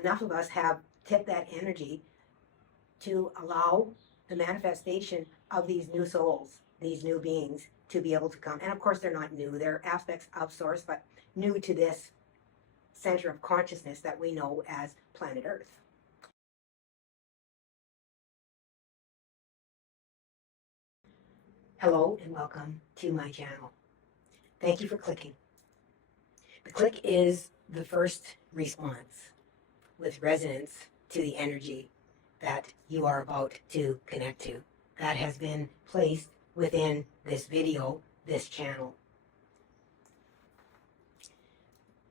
enough of us have tipped that energy to allow the manifestation of these new souls, these new beings, to be able to come. And of course, they're not new, they're aspects of Source, but new to this center of consciousness that we know as planet Earth. Hello and welcome to my channel. Thank you for clicking. The click is the first response with resonance to the energy that you are about to connect to. That has been placed within this video, this channel.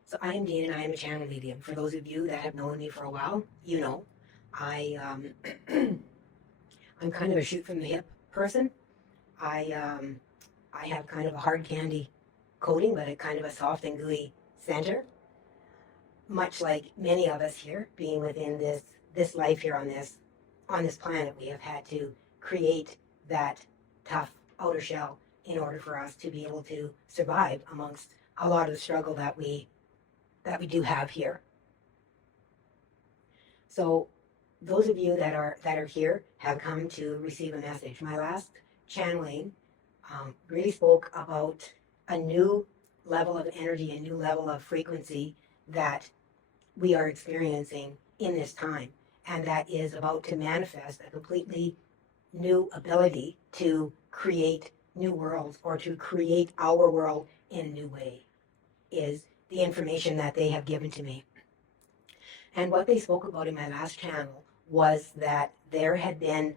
So I am Dene and I am a channel medium. For those of you that have known me for a while, you know, I'm kind of a shoot from the hip person. I have kind of a hard candy coating, but a kind of a soft and gooey center. Much like many of us here, being within this life here on this planet, we have had to create that tough outer shell in order for us to be able to survive amongst a lot of the struggle that we do have here. So those of you that are here have come to receive a message. My last channeling really spoke about a new level of energy, a new level of frequency that we are experiencing in this time, and that is about to manifest a completely new ability to create new worlds, or to create our world in a new way, is the information that they have given to me. And what they spoke about in my last channel was that there had been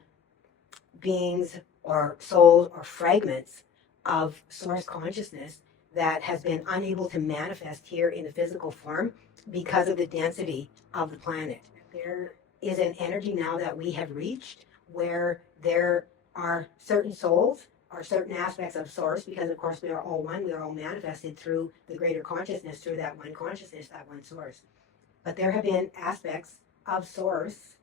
beings or souls or fragments of Source consciousness that has been unable to manifest here in the physical form because of the density of the planet. There is an energy now that we have reached where there are certain souls or certain aspects of Source, because of course we are all one, we are all manifested through the greater consciousness, through that one consciousness, that one Source. But there have been aspects of Source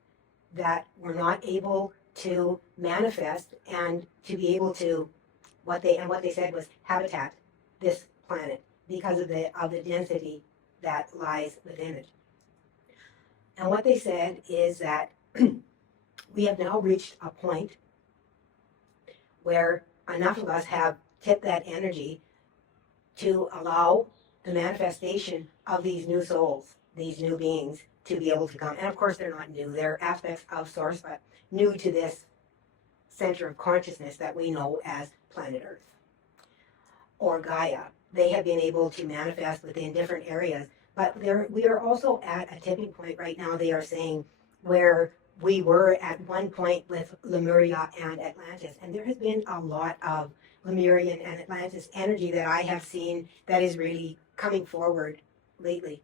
that were not able to manifest and to be able to, what they said was habitat this planet because of the density that lies within it. And what they said is that we have now reached a point where enough of us have tipped that energy to allow the manifestation of these new souls, these new beings, to be able to come. And of course, they're not new. They're aspects of Source, but new to this center of consciousness that we know as planet Earth or Gaia. They have been able to manifest within different areas, but we are also at a tipping point right now, they are saying, where we were at one point with Lemuria and Atlantis. And there has been a lot of Lemurian and Atlantis energy that I have seen that is really coming forward lately.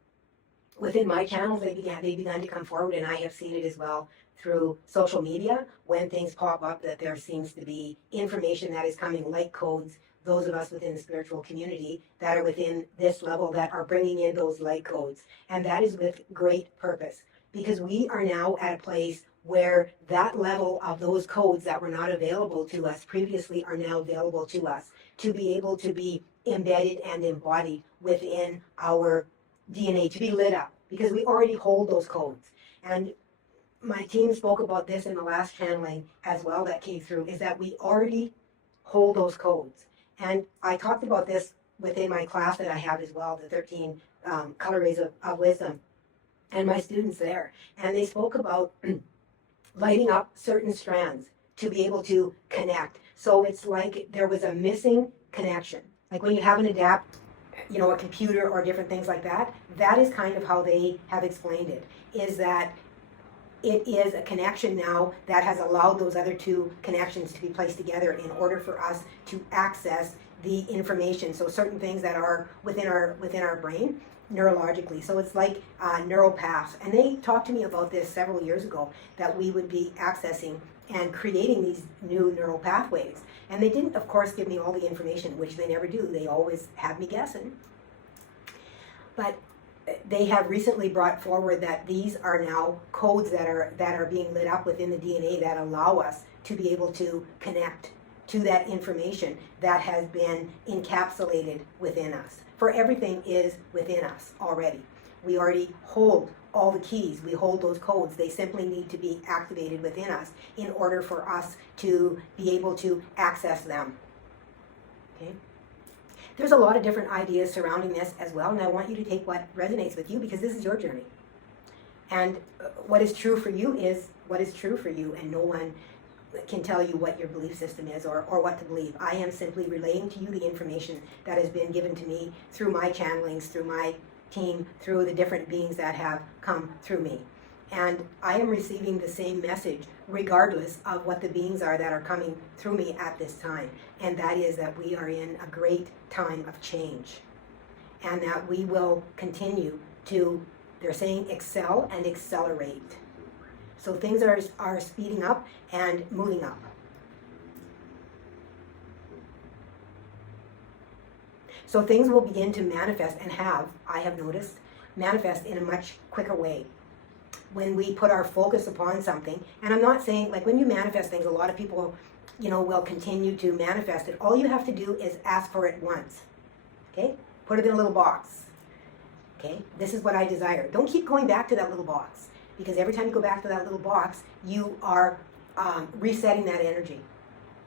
Within my channels, they began to come forward, and I have seen it as well through social media. When things pop up, that there seems to be information that is coming, like codes, those of us within the spiritual community that are within this level that are bringing in those light codes. And that is with great purpose, because we are now at a place where that level of those codes that were not available to us previously are now available to us, to be able to be embedded and embodied within our DNA, to be lit up, because we already hold those codes. And my team spoke about this in the last channeling as well that came through, is that we already hold those codes. And I talked about this within my class that I have as well, the 13 color rays of wisdom, and my students there. And they spoke about lighting up certain strands to be able to connect. So it's like there was a missing connection. Like when you have an adapt, a computer or different things like that, that is kind of how they have explained it, is that it is a connection now that has allowed those other two connections to be placed together in order for us to access the information. So certain things that are within our brain neurologically. So it's like neural paths. And they talked to me about this several years ago, that we would be accessing and creating these new neural pathways. And they didn't, of course, give me all the information, which they never do. They always have me guessing. But they have recently brought forward that these are now codes that are being lit up within the DNA that allow us to be able to connect to that information that has been encapsulated within us. For everything is within us already. We already hold all the keys. We hold those codes. They simply need to be activated within us in order for us to be able to access them. Okay? There's a lot of different ideas surrounding this as well, and I want you to take what resonates with you, because this is your journey. And what is true for you is what is true for you, and no one can tell you what your belief system is or what to believe. I am simply relaying to you the information that has been given to me through my channelings, through my team, through the different beings that have come through me. And I am receiving the same message regardless of what the beings are that are coming through me at this time. And that is that we are in a great time of change. And that we will continue to, they're saying, excel and accelerate. So things are speeding up and moving up. So things will begin to manifest and I have noticed, manifest in a much quicker way. When we put our focus upon something, and I'm not saying, like when you manifest things, a lot of people, will continue to manifest it. All you have to do is ask for it once. Okay? Put it in a little box. Okay? This is what I desire. Don't keep going back to that little box, because every time you go back to that little box, you are resetting that energy,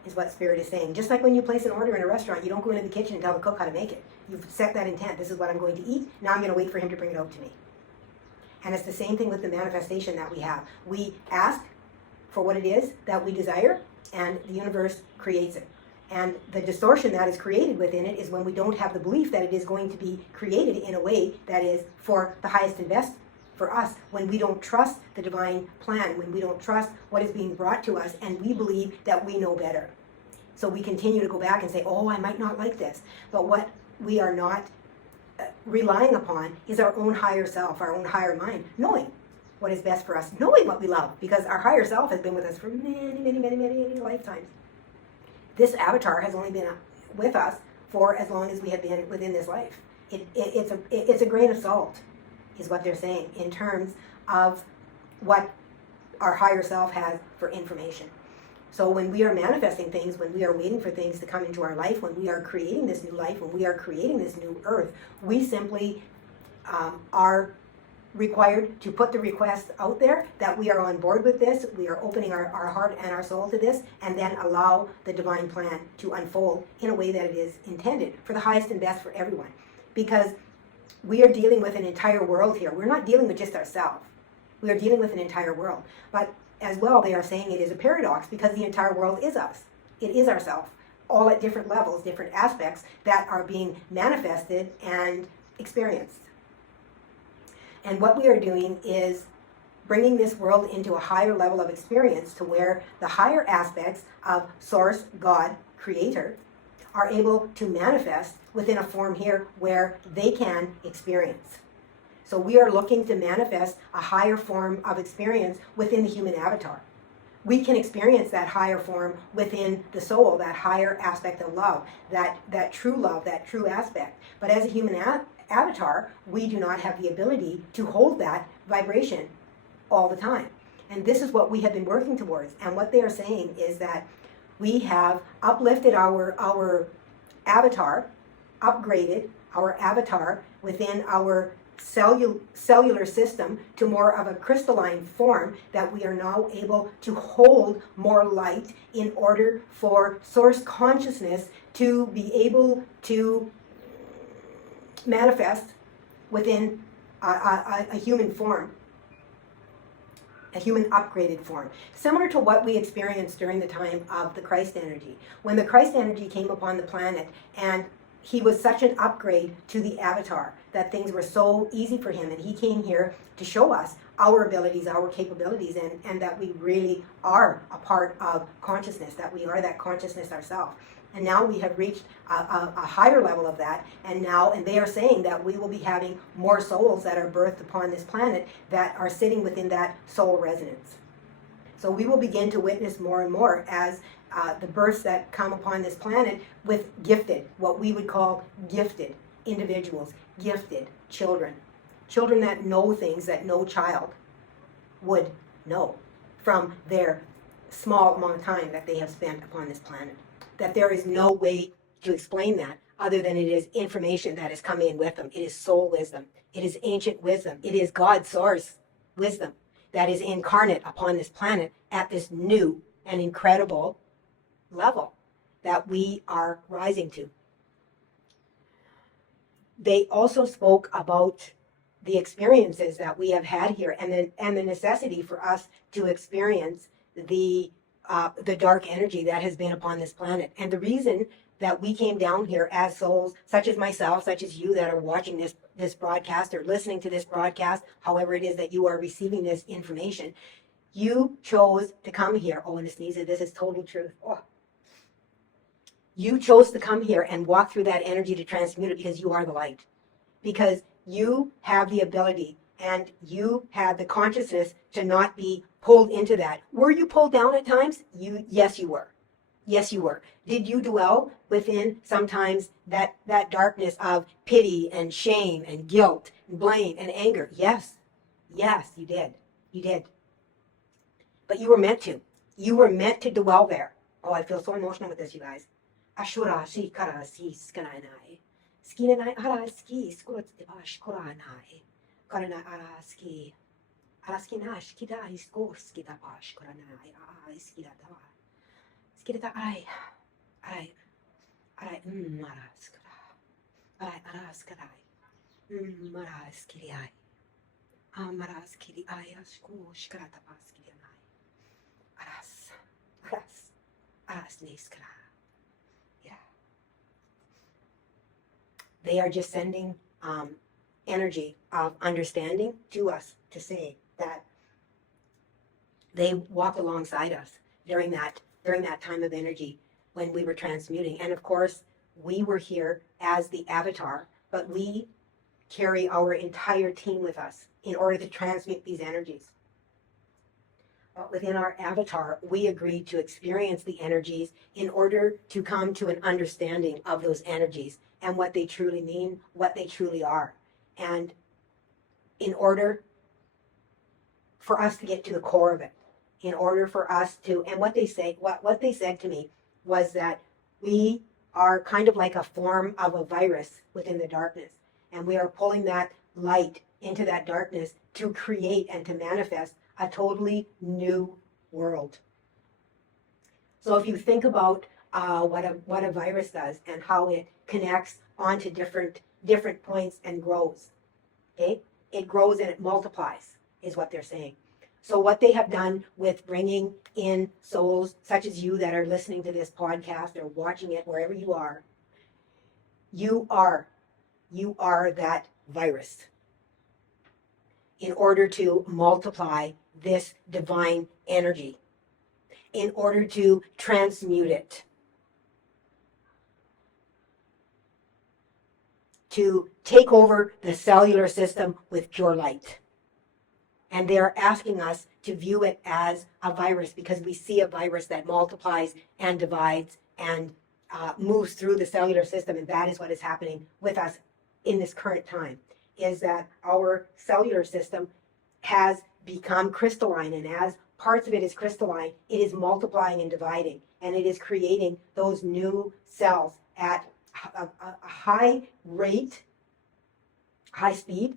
is what Spirit is saying. Just like when you place an order in a restaurant, you don't go into the kitchen and tell the cook how to make it. You've set that intent. This is what I'm going to eat. Now I'm going to wait for him to bring it out to me. And it's the same thing with the manifestation that we have. We ask for what it is that we desire, and the universe creates it. And the distortion that is created within it is when we don't have the belief that it is going to be created in a way that is for the highest and best for us, when we don't trust the divine plan, when we don't trust what is being brought to us, and we believe that we know better. So we continue to go back and say, oh, I might not like this. But what we are not relying upon is our own higher self, our own higher mind, knowing what is best for us, knowing what we love, because our higher self has been with us for many lifetimes. This avatar has only been with us for as long as we have been within this life. It's a grain of salt, is what they're saying, in terms of what our higher self has for information. So when we are manifesting things, when we are waiting for things to come into our life, when we are creating this new life, when we are creating this new earth, we simply are required to put the request out there that we are on board with this, we are opening our heart and our soul to this, and then allow the divine plan to unfold in a way that it is intended for the highest and best for everyone. Because we are dealing with an entire world here. We're not dealing with just ourselves. We are dealing with an entire world. But as well, they are saying it is a paradox, because the entire world is us. It is ourself, all at different levels, different aspects that are being manifested and experienced. And what we are doing is bringing this world into a higher level of experience, to where the higher aspects of Source, God, Creator, are able to manifest within a form here where they can experience. So we are looking to manifest a higher form of experience within the human avatar. We can experience that higher form within the soul, that higher aspect of love, that true love, that true aspect. But as a human avatar, we do not have the ability to hold that vibration all the time. And this is what we have been working towards. And what they are saying is that we have uplifted our avatar, upgraded our avatar within our cellular system to more of a crystalline form, that we are now able to hold more light in order for Source consciousness to be able to manifest within a human form, a human upgraded form, similar to what we experienced during the time of the Christ energy. When the Christ energy came upon the planet, and he was such an upgrade to the avatar that things were so easy for him, and he came here to show us our abilities, our capabilities, and that we really are a part of consciousness, that we are that consciousness ourselves. And now we have reached a higher level of that, and they are saying that we will be having more souls that are birthed upon this planet that are sitting within that soul resonance. So we will begin to witness more and more as the births that come upon this planet with gifted, what we would call gifted individuals, gifted children. Children that know things that no child would know from their small amount of time that they have spent upon this planet. That there is no way to explain that other than it is information that has come in with them. It is soul wisdom. It is ancient wisdom. It is God's source wisdom that is incarnate upon this planet at this new and incredible level that we are rising to. They also spoke about the experiences that we have had here, and the necessity for us to experience the dark energy that has been upon this planet. And the reason that we came down here as souls, such as myself, such as you that are watching this broadcast or listening to this broadcast, however it is that you are receiving this information, you chose to come here. Oh, and a sneeze, this is total truth. Oh. You chose to come here and walk through that energy to transmute it because you are the light. Because you have the ability and you had the consciousness to not be pulled into that. Were you pulled down at times? Yes, you were. Yes, you were. Did you dwell within sometimes that darkness of pity and shame and guilt and blame and anger? Yes. Yes, you did. You did. But you were meant to. You were meant to dwell there. Oh, I feel so emotional with this, you guys. Ashura shi kara si skanai. Skinanai ara ski skuratibash koranai. Karanai ara ski. Araskinash kidai skorski dabash koranai. Skidata. Skidata ai. Arai. Arai maraskara. Arai araskarai. Maraskiriai. Amaraskiri ai asku shkaratabaskirianai. Aras neskara. They are just sending energy of understanding to us to say that they walked alongside us during that time of energy when we were transmuting. And of course, we were here as the avatar, but we carry our entire team with us in order to transmute these energies. But within our avatar, we agreed to experience the energies in order to come to an understanding of those energies and what they truly mean, what they truly are. And in order for us to get to the core of it, in order for us to, and what they said to me was that we are kind of like a form of a virus within the darkness. And we are pulling that light into that darkness to create and to manifest a totally new world. So if you think about what a virus does and how it connects onto different points and grows, okay? It grows and it multiplies, is what they're saying. So what they have done with bringing in souls such as you that are listening to this podcast or watching it wherever you are that virus in order to multiply this divine energy, in order to transmute it, to take over the cellular system with pure light. And they're asking us to view it as a virus because we see a virus that multiplies and divides and moves through the cellular system. And that is what is happening with us in this current time, is that our cellular system has become crystalline. And as parts of it is crystalline, it is multiplying and dividing. And it is creating those new cells at a high rate, high speed,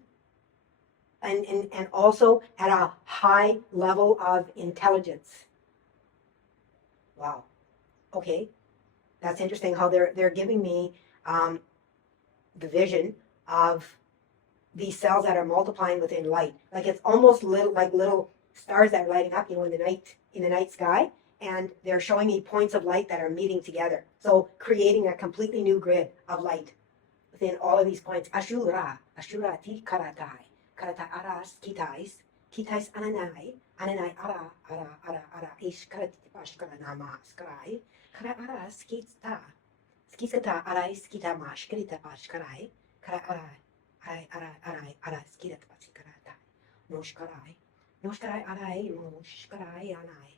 and also at a high level of intelligence. Wow. Okay. That's interesting how they're giving me the vision of these cells that are multiplying within light. Like it's almost little stars that are lighting up, in the night sky. And they're showing me points of light that are meeting together. So creating a completely new grid of light within all of these points. Ashura ti karatai. Karata aras kitais ananai ara ish karatipash karanama skrai kara aras kitsta skisata arais kita mash krita pash karai kara aras kita pash karata noshkarai arai noshkarai anai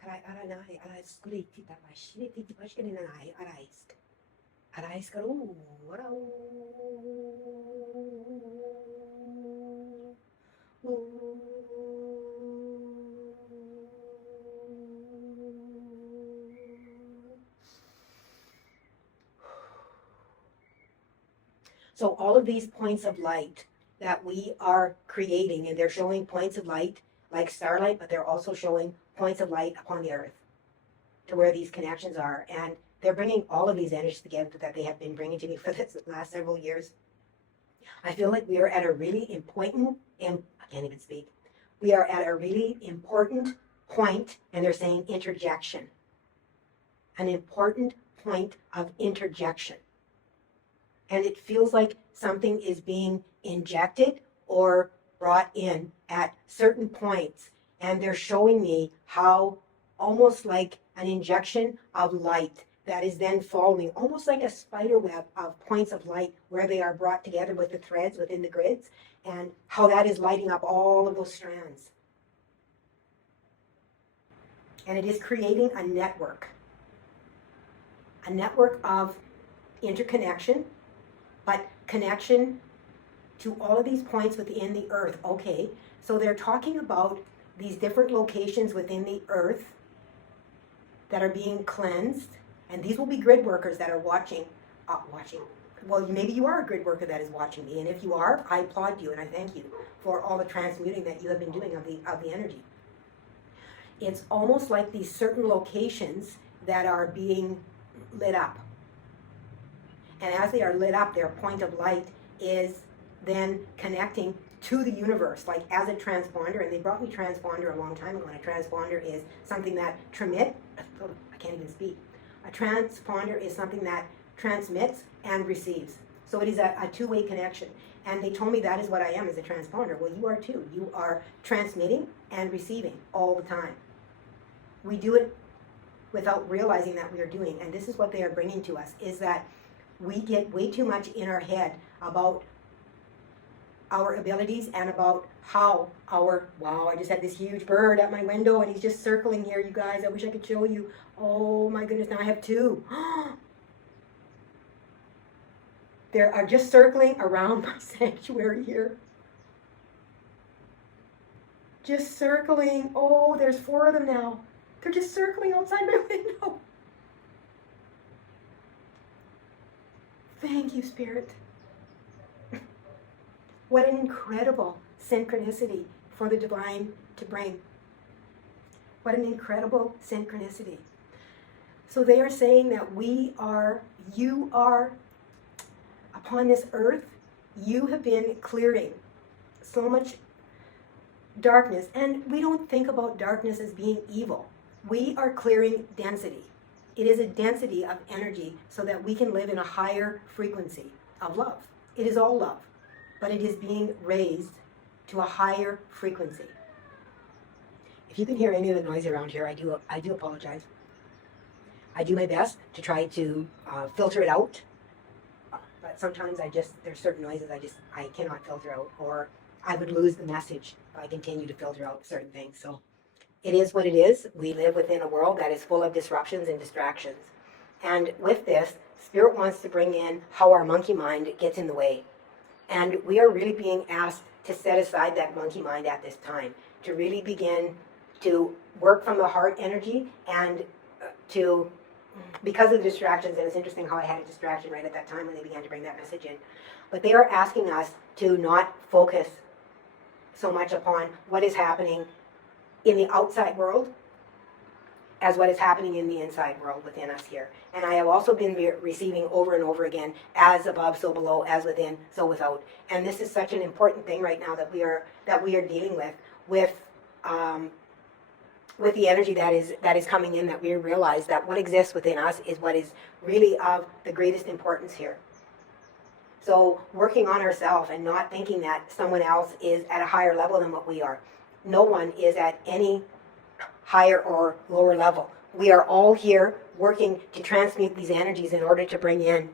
karai aranai aras krita pash krita pash karanai arais karu warau. So all of these points of light that we are creating, and they're showing points of light like starlight, but they're also showing points of light upon the earth to where these connections are. And they're bringing all of these energies together that they have been bringing to me for the last several years. I feel like we are at a really important, and I can't even speak. We are at a really important point, and they're saying interjection. An important point of interjection. And it feels like something is being injected or brought in at certain points. And they're showing me how almost like an injection of light that is then following, almost like a spider web of points of light where they are brought together with the threads within the grids, and how that is lighting up all of those strands. And it is creating a network of interconnection, but connection to all of these points within the earth. Okay, so they're talking about these different locations within the earth that are being cleansed, and these will be grid workers that are watching. Well, maybe you are a grid worker that is watching me, and if you are, I applaud you and I thank you for all the transmuting that you have been doing of the energy. It's almost like these certain locations that are being lit up. And as they are lit up, their point of light is then connecting to the universe, like as a transponder. And they brought me transponder a long time ago. And a transponder is something that I can't even speak. A transponder is something that transmits and receives. So it is a two-way connection. And they told me that is what I am as a transponder. Well, you are too. You are transmitting and receiving all the time. We do it without realizing that we are doing. And this is what they are bringing to us, is that we get way too much in our head about our abilities and about how wow, I just had this huge bird at my window and he's just circling here, you guys. I wish I could show you. Oh my goodness, now I have two. They are just circling around my sanctuary here. Just circling. Oh, there's 4 of them now. They're just circling outside my window. Thank you, Spirit. What an incredible synchronicity for the divine to bring. What an incredible synchronicity. So they are saying that you are, upon this earth, you have been clearing so much darkness. And we don't think about darkness as being evil. We are clearing density. It is a density of energy so that we can live in a higher frequency of love. It is all love, but it is being raised to a higher frequency. If you can hear any of the noise around here, I do apologize. I do my best to try to filter it out, but sometimes there's certain noises I cannot filter out, or I would lose the message if I continue to filter out certain things. So it is what it is. We live within a world that is full of disruptions and distractions. And with this, Spirit wants to bring in how our monkey mind gets in the way. And we are really being asked to set aside that monkey mind at this time, to really begin to work from the heart energy and because of the distractions, and it's interesting how I had a distraction right at that time when they began to bring that message in. But they are asking us to not focus so much upon what is happening in the outside world as what is happening in the inside world within us here. And I have also been receiving over and over again, as above, so below, as within, so without. And this is such an important thing right now that we are dealing with the energy that is coming in, that we realize that what exists within us is what is really of the greatest importance here. So working on ourselves and not thinking that someone else is at a higher level than what we are. No one is at any higher or lower level. We are all here working to transmute these energies in order to bring in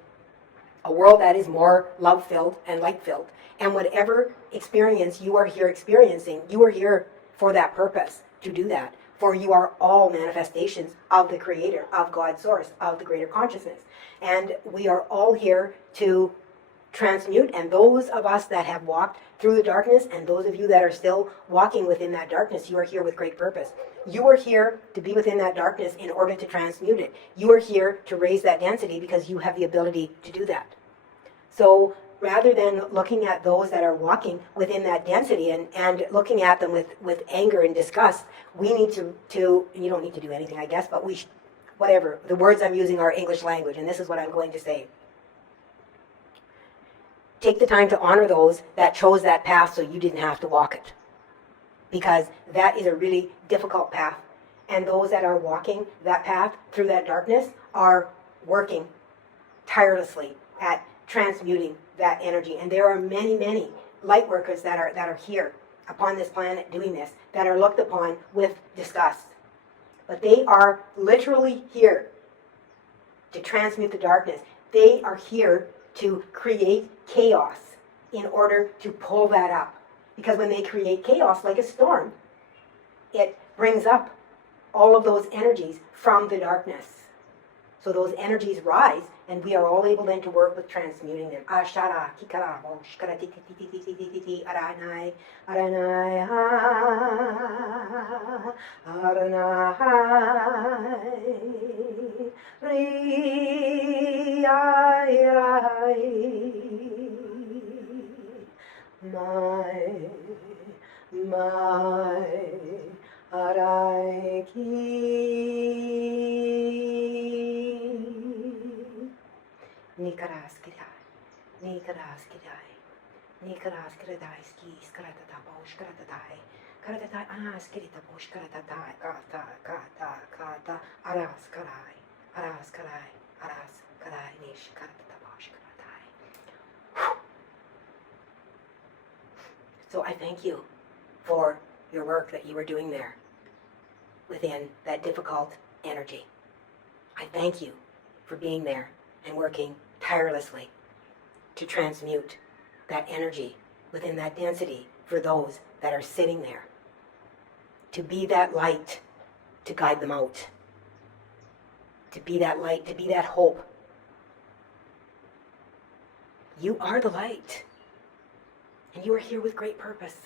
a world that is more love-filled and light-filled. And whatever experience you are here experiencing, you are here for that purpose, to do that. For you are all manifestations of the Creator, of God's source, of the greater consciousness. And we are all here to transmute, and those of us that have walked through the darkness, and those of you that are still walking within that darkness, you are here with great purpose. You are here to be within that darkness in order to transmute it. You are here to raise that density because you have the ability to do that. So rather than looking at those that are walking within that density and looking at them with anger and disgust, we need to you don't need to do anything, I guess, but whatever, the words I'm using are English language, and this is what I'm going to say. Take the time to honor those that chose that path so you didn't have to walk it. Because that is a really difficult path. And those that are walking that path through that darkness are working tirelessly at transmuting that energy. And there are many, many light workers that are here upon this planet doing this, that are looked upon with disgust. But they are literally here to transmute the darkness. They are here to create chaos in order to pull that up. Because when they create chaos like a storm, it brings up all of those energies from the darkness. So those energies rise, and we are all able then to work with transmuting them. Ashara, kikara, shkara, ti, ti, ti, ti, ti, ti, ti, ti, aranai, aranai, aranai, ri, ai, rai, my, arai, ki. Nikaras kidai, Nikaras kidai, ski, skratata, bosh, kratatai, kratatai, anas, kirita, bosh, kratatai, kata, aras karai, nish, kratata, bosh, kratai. So I thank you for your work that you are doing there within that difficult energy. I thank you for being there and working tirelessly to transmute that energy within that density for those that are sitting there. To be that light to guide them out. To be that light, to be that hope. You are the light. And you are here with great purpose.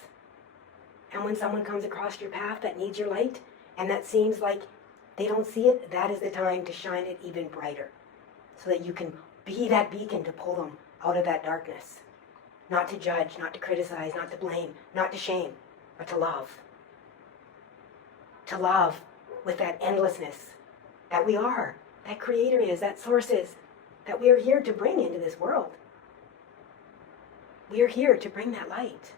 And when someone comes across your path that needs your light, and that seems like they don't see it, that is the time to shine it even brighter. So that you can be that beacon to pull them out of that darkness. Not to judge, not to criticize, not to blame, not to shame, but to love. To love with that endlessness that we are, that Creator is, that Source is, that we are here to bring into this world. We are here to bring that light.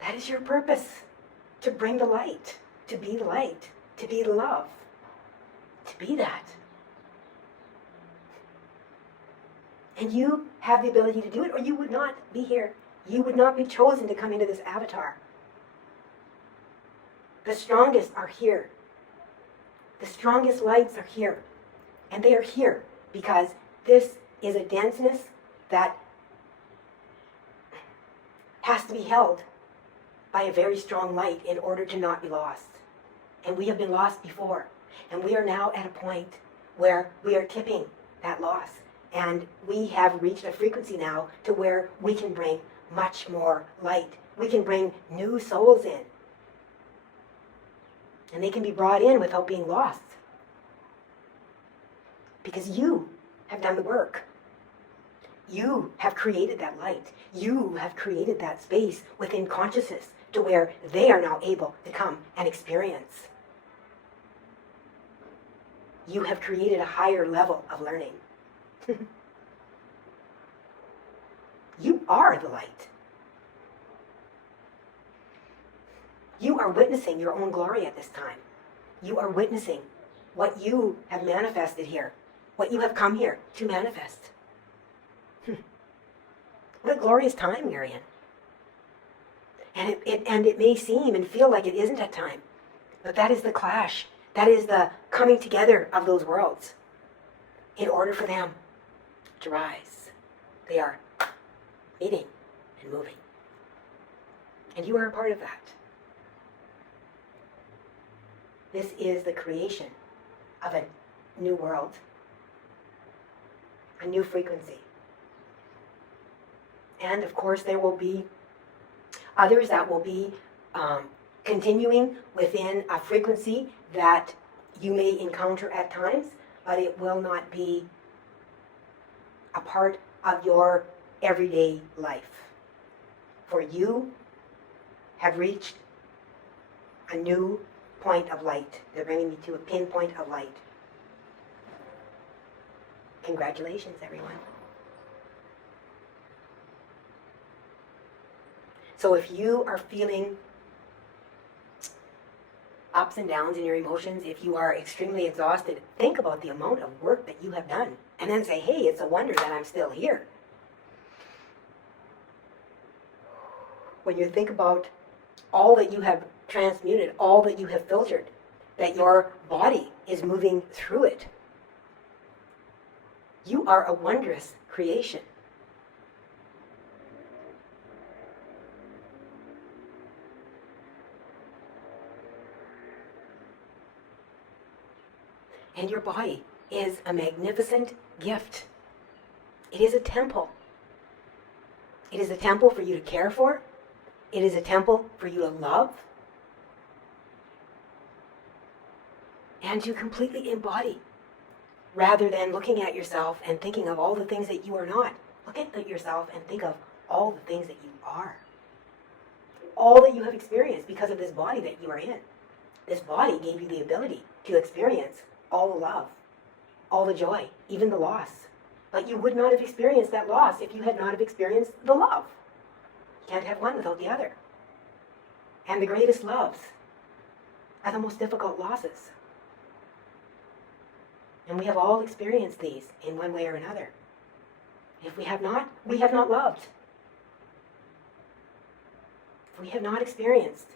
That is your purpose, to bring the light, to be the light, to be the love, to be that. And you have the ability to do it, or you would not be here. You would not be chosen to come into this avatar. The strongest are here. The strongest lights are here. And they are here because this is a denseness that has to be held by a very strong light in order to not be lost. And we have been lost before. And we are now at a point where we are tipping that loss. And we have reached a frequency now to where we can bring much more light. We can bring new souls in. And they can be brought in without being lost. Because you have done the work. You have created that light. You have created that space within consciousness to where they are now able to come and experience. You have created a higher level of learning. You are the light. You are witnessing your own glory at this time. You are witnessing what you have manifested here, what you have come here to manifest. What a glorious time you're in. And it may seem and feel like it isn't a time, but that is the clash. That is the coming together of those worlds in order for them to rise. They are meeting and moving. And you are a part of that. This is the creation of a new world, a new frequency. And of course there will be others that will be continuing within a frequency that you may encounter at times, but it will not be a part of your everyday life. For you have reached a new point of light. They're bringing me to a pinpoint of light. Congratulations, everyone. So if you are feeling ups and downs in your emotions, if you are extremely exhausted, think about the amount of work that you have done. And then say, hey, it's a wonder that I'm still here. When you think about all that you have transmuted, all that you have filtered, that your body is moving through it, you are a wondrous creation. And your body is a magnificent gift. It is a temple. It is a temple for you to care for. It is a temple for you to love and to completely embody, rather than looking at yourself and thinking of all the things that you are not. Look at yourself and think of all the things that you are. All that you have experienced because of this body that you are in. This body gave you the ability to experience all the love, all the joy, even the loss. But you would not have experienced that loss if you had not have experienced the love. You can't have one without the other. And the greatest loves are the most difficult losses. And we have all experienced these in one way or another. If we have not, we have not loved. If we have not experienced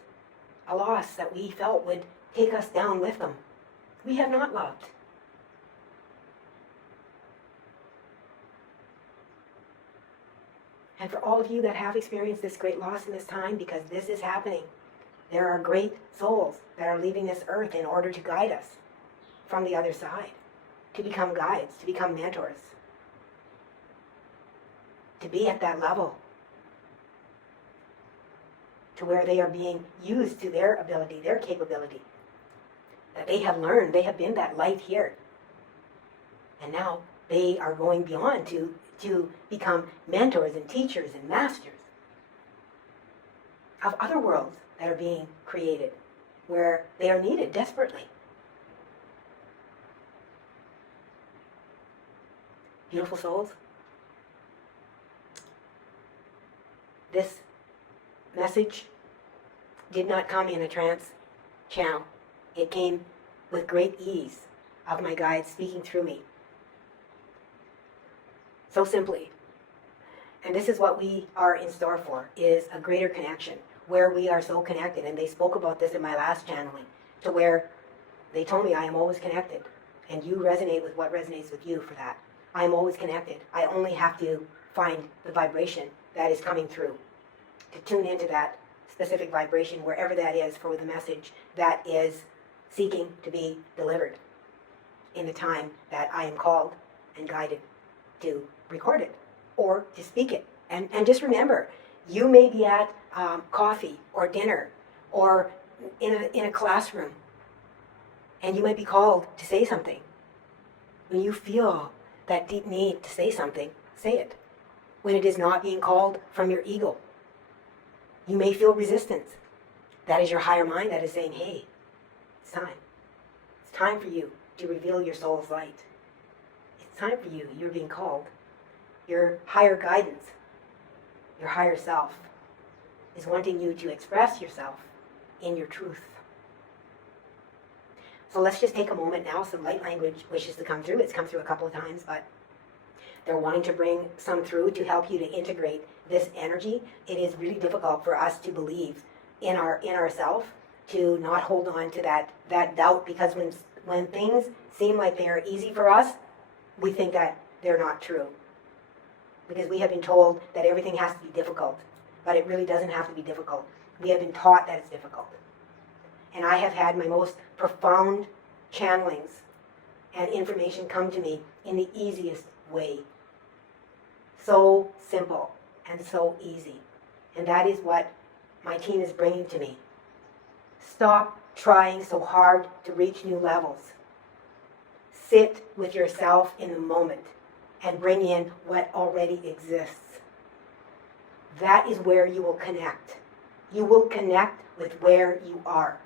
a loss that we felt would take us down with them, we have not loved. And for all of you that have experienced this great loss in this time, because this is happening, there are great souls that are leaving this earth in order to guide us from the other side, to become guides, to become mentors, to be at that level, to where they are being used to their ability, their capability, that they have learned, they have been that light here. And now they are going beyond to become mentors and teachers and masters of other worlds that are being created, where they are needed desperately. Beautiful souls, this message did not come in a trance channel. It came with great ease of my guide speaking through me. So simply. And this is what we are in store for, is a greater connection, where we are so connected. And they spoke about this in my last channeling, to where they told me I am always connected. And you resonate with what resonates with you for that. I am always connected. I only have to find the vibration that is coming through, to tune into that specific vibration, wherever that is, for the message that is seeking to be delivered in the time that I am called and guided to record it or to speak it. And just remember, you may be at coffee or dinner or in a classroom, and you might be called to say something. When you feel that deep need to say something, say it. When it is not being called from your ego, you may feel resistance. That is your higher mind that is saying, hey, it's time. It's time for you to reveal your soul's light. It's time for you. You're being called. Your higher guidance, your higher self, is wanting you to express yourself in your truth. So let's just take a moment now. Some light language wishes to come through. It's come through a couple of times, but they're wanting to bring some through to help you to integrate this energy. It is really difficult for us to believe in ourselves, to not hold on to that doubt, because when things seem like they are easy for us, we think that they're not true. Because we have been told that everything has to be difficult, but it really doesn't have to be difficult. We have been taught that it's difficult. And I have had my most profound channelings and information come to me in the easiest way. So simple and so easy. And that is what my team is bringing to me. Stop trying so hard to reach new levels. Sit with yourself in the moment and bring in what already exists. that is where you will connect. You will connect with where you are,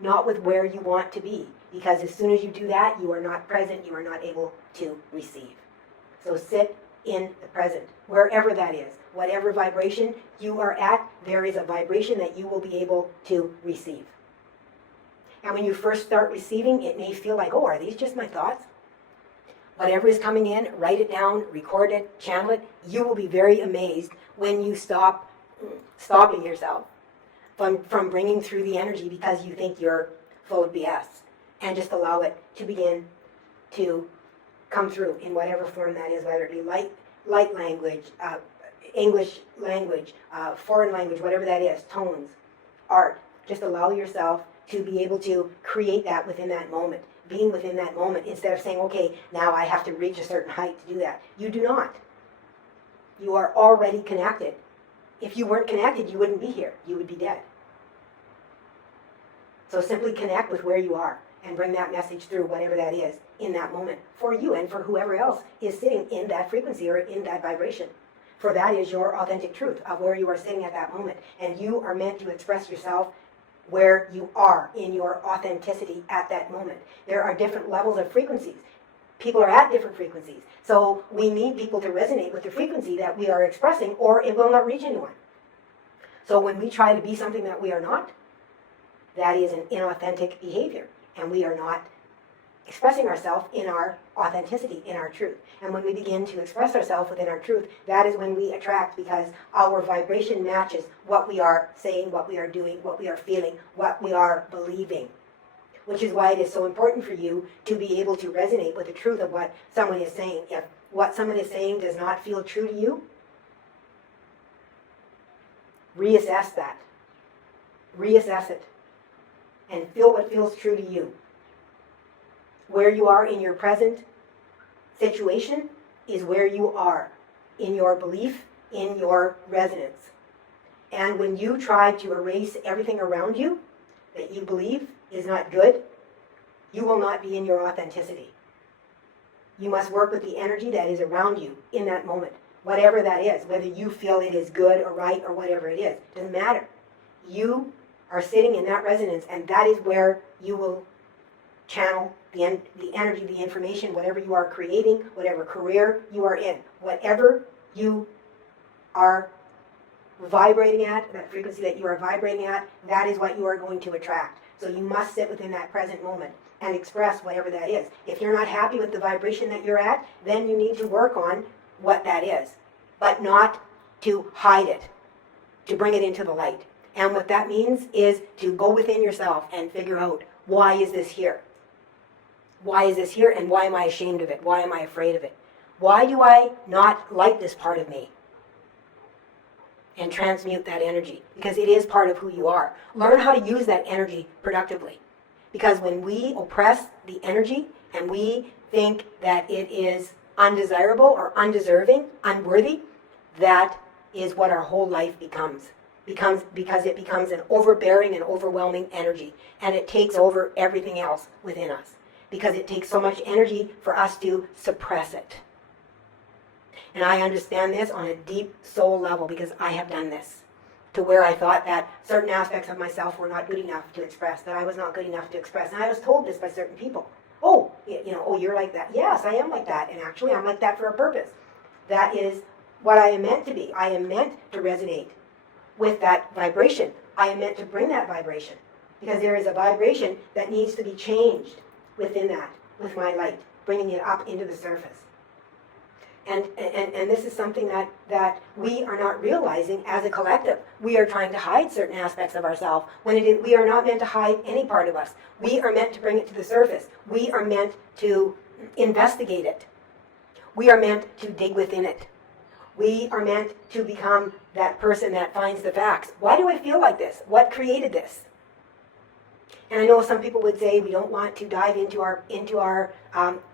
not with where you want to be. Because as soon as you do that, you are not present, you are not able to receive. So sit in the present, wherever that is. Whatever vibration you are at, there is a vibration that you will be able to receive. And when you first start receiving, it may feel like, oh, are these just my thoughts? Whatever is coming in, write it down, record it, channel it. You will be very amazed when you stopping yourself from bringing through the energy because you think you're full of BS. And just allow it to begin to come through in whatever form that is, whether it be light language, English language, foreign language, whatever that is, tones, art. Just allow yourself to be able to create that within that moment, being within that moment, instead of saying, okay, now I have to reach a certain height to do that. You do not. You are already connected. If you weren't connected, you wouldn't be here. You would be dead. So simply connect with where you are and bring that message through, whatever that is, in that moment, for you and for whoever else is sitting in that frequency or in that vibration. For that is your authentic truth of where you are sitting at that moment. And you are meant to express yourself where you are in your authenticity at that moment. There are different levels of frequencies. People are at different frequencies. So we need people to resonate with the frequency that we are expressing, or it will not reach anyone. So when we try to be something that we are not, that is an inauthentic behavior. And we are not expressing ourselves in our authenticity, in our truth. And when we begin to express ourselves within our truth, that is when we attract, because our vibration matches what we are saying, what we are doing, what we are feeling, what we are believing. Which is why it is so important for you to be able to resonate with the truth of what someone is saying. If what someone is saying does not feel true to you, reassess that. Reassess it. And feel what feels true to you. Where you are in your present situation is where you are in your belief, in your resonance. And when you try to erase everything around you that you believe is not good, you will not be in your authenticity. You must work with the energy that is around you in that moment, whatever that is, whether you feel it is good or right or whatever it is. It doesn't matter. You are sitting in that resonance, and that is where you will channel the energy, the information, whatever you are creating, whatever career you are in, whatever you are vibrating at, that frequency that you are vibrating at, that is what you are going to attract. So you must sit within that present moment and express whatever that is. If you're not happy with the vibration that you're at, then you need to work on what that is, but not to hide it, to bring it into the light. And what that means is to go within yourself and figure out, why is this here? Why is this here, and why am I ashamed of it? Why am I afraid of it? Why do I not like this part of me? And transmute that energy, because it is part of who you are. Learn how to use that energy productively. Because when we oppress the energy and we think that it is undesirable or undeserving, unworthy, that is what our whole life becomes because it becomes an overbearing and overwhelming energy, and it takes over everything else within us, because it takes so much energy for us to suppress it. And I understand this on a deep soul level, because I have done this, to where I thought that certain aspects of myself were not good enough to express, that I was not good enough to express. And I was told this by certain people. Oh, you're like that. Yes, I am like that. And actually, I'm like that for a purpose. That is what I am meant to be. I am meant to resonate with that vibration. I am meant to bring that vibration, because there is a vibration that needs to be changed within that, with my light, bringing it up into the surface. And this is something that we are not realizing as a collective. We are trying to hide certain aspects of ourselves when we are not meant to hide any part of us. We are meant to bring it to the surface. We are meant to investigate it. We are meant to dig within it. We are meant to become that person that finds the facts. Why do I feel like this? What created this? And I know some people would say we don't want to dive into our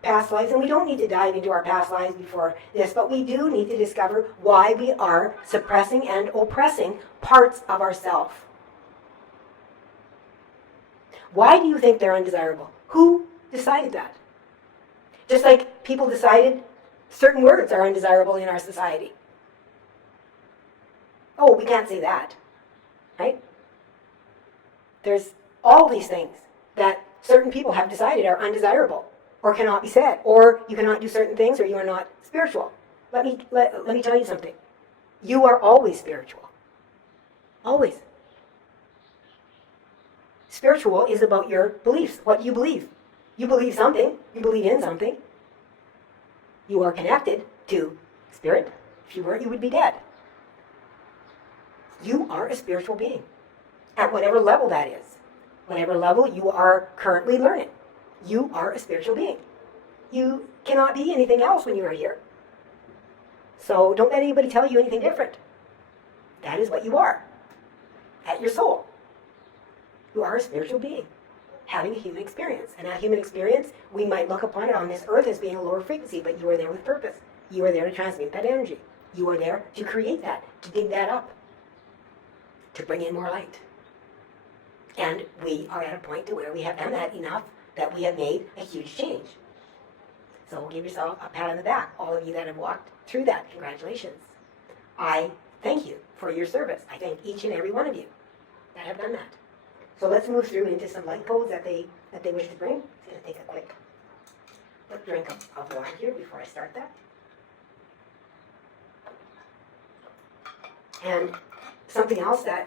past lives, and we don't need to dive into our past lives before this, but we do need to discover why we are suppressing and oppressing parts of ourselves. Why do you think they're undesirable? Who decided that? Just like people decided certain words are undesirable in our society. Oh, we can't say that, right? There's all these things that certain people have decided are undesirable or cannot be said, or you cannot do certain things, or you are not spiritual. Let me tell you something. You are always spiritual. Always. Spiritual is about your beliefs, what you believe. You believe something, you believe in something. You are connected to spirit. If you weren't, you would be dead. You are a spiritual being, at whatever level that is. Whatever level you are currently learning. You are a spiritual being. You cannot be anything else when you are here. So don't let anybody tell you anything different. That is what you are, at your soul. You are a spiritual being, having a human experience. And that human experience, we might look upon it on this earth as being a lower frequency, but you are there with purpose. You are there to transmute that energy. You are there to create that, to dig that up, to bring in more light. And we are at a point to where we have done that enough that we have made a huge change. So give yourself a pat on the back, all of you that have walked through that. Congratulations. I thank you for your service. I thank each and every one of you that have done that. So let's move through into some light codes that they wish to bring. I'm going to take a quick drink of water here before I start that. And something else that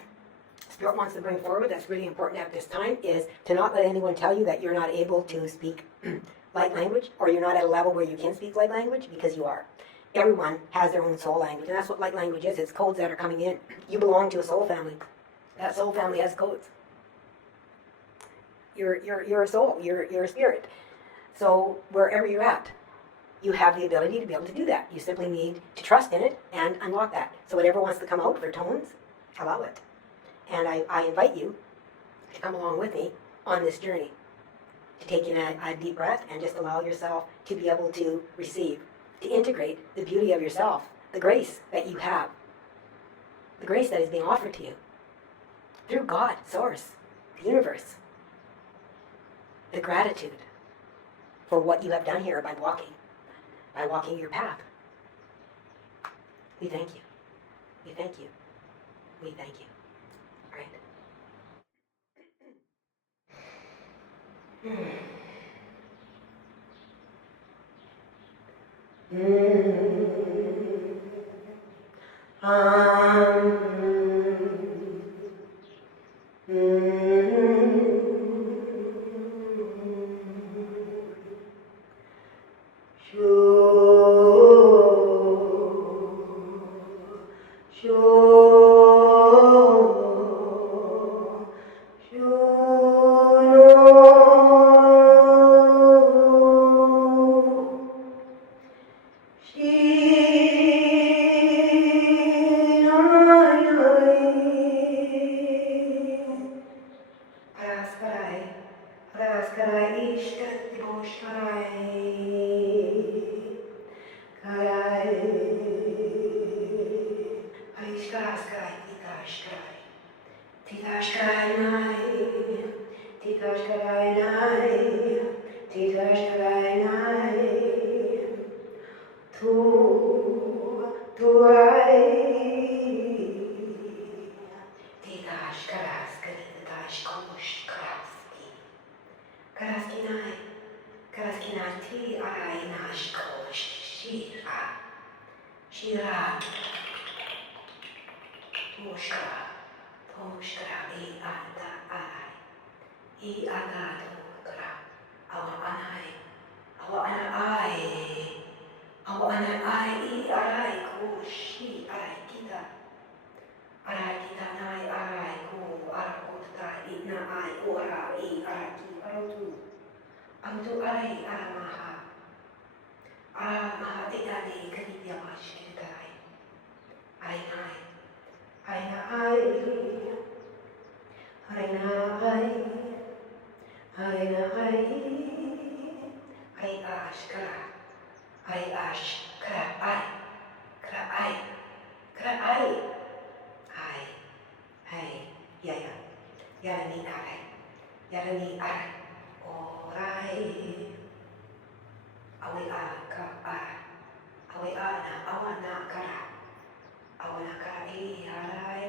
Spirit wants to bring forward that's really important at this time is to not let anyone tell you that you're not able to speak light language, or you're not at a level where you can speak light language, because you are. Everyone has their own soul language, and that's what light language is. It's codes that are coming in. You belong to a soul family. That soul family has codes. You're a soul. You're a spirit. So wherever you're at, you have the ability to be able to do that. You simply need to trust in it and unlock that. So whatever wants to come out for tones, allow it. And I invite you to come along with me on this journey, to take in a deep breath and just allow yourself to be able to receive, to integrate the beauty of yourself, the grace that you have, the grace that is being offered to you through God, Source, the universe, the gratitude for what you have done here by walking your path. We thank you. We thank you. We thank you. Right?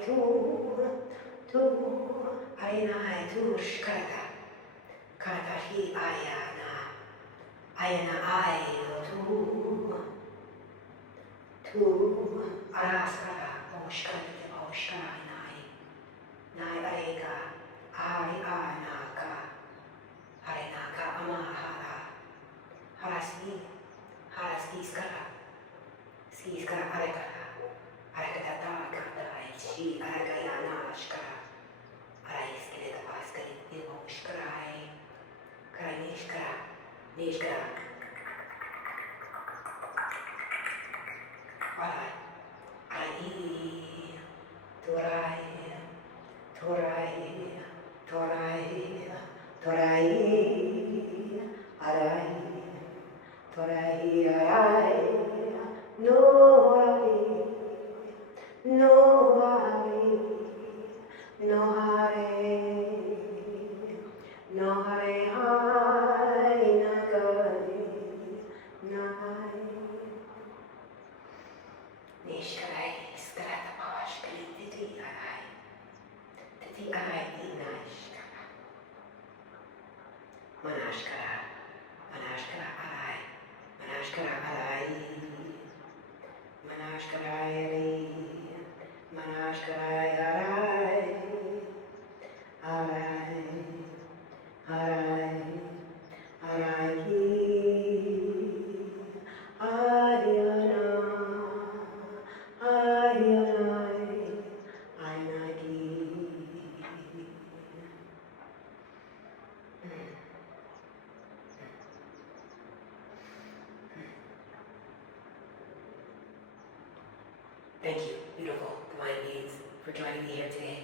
tu, arenai tu shkarata, karatashi ayana ayo tu, araskara, oshkarate, oshkaranai, nai arega, anaka, arenaka amahara, harasti skara arekara, arekata kata, shi aregayana ashkara, araiskele askari, oshkarai, karanishkara, nishkara, arai, Torai, Torai, Torai, Torai, Arai, Torai, Arai, no Hari, no Hari, no Hari, no Hari, Hari, Nagari, Nagari. Nishkarai, Skarata Pashkali, Titi Arai, Titi Arai, Inashkara, Manashkara, Manashkara Arai, Manashkara Arai, Manashkara Arai, Manashkara Arai, Arai, Arai, Arai, Ariana. Thank you, beautiful divine beings, for joining me here today.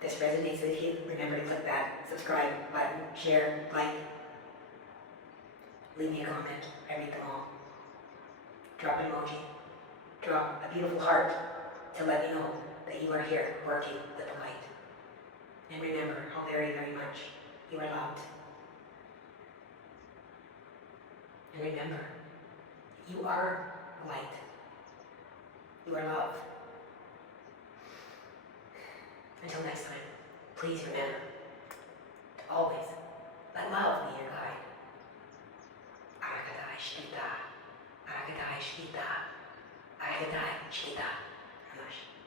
If this resonates with you, remember to click that subscribe button, share, like, leave me a comment. I read them all. Drop an emoji. Drop a beautiful heart to let me know that you are here working with the light. And remember how very, very much you are loved. And remember, you are light. You are love. Until next time, please remember to always let love be your guide. Aragadai Shkita, Aragadai Shkita, Aragadai Shkita. Namaste.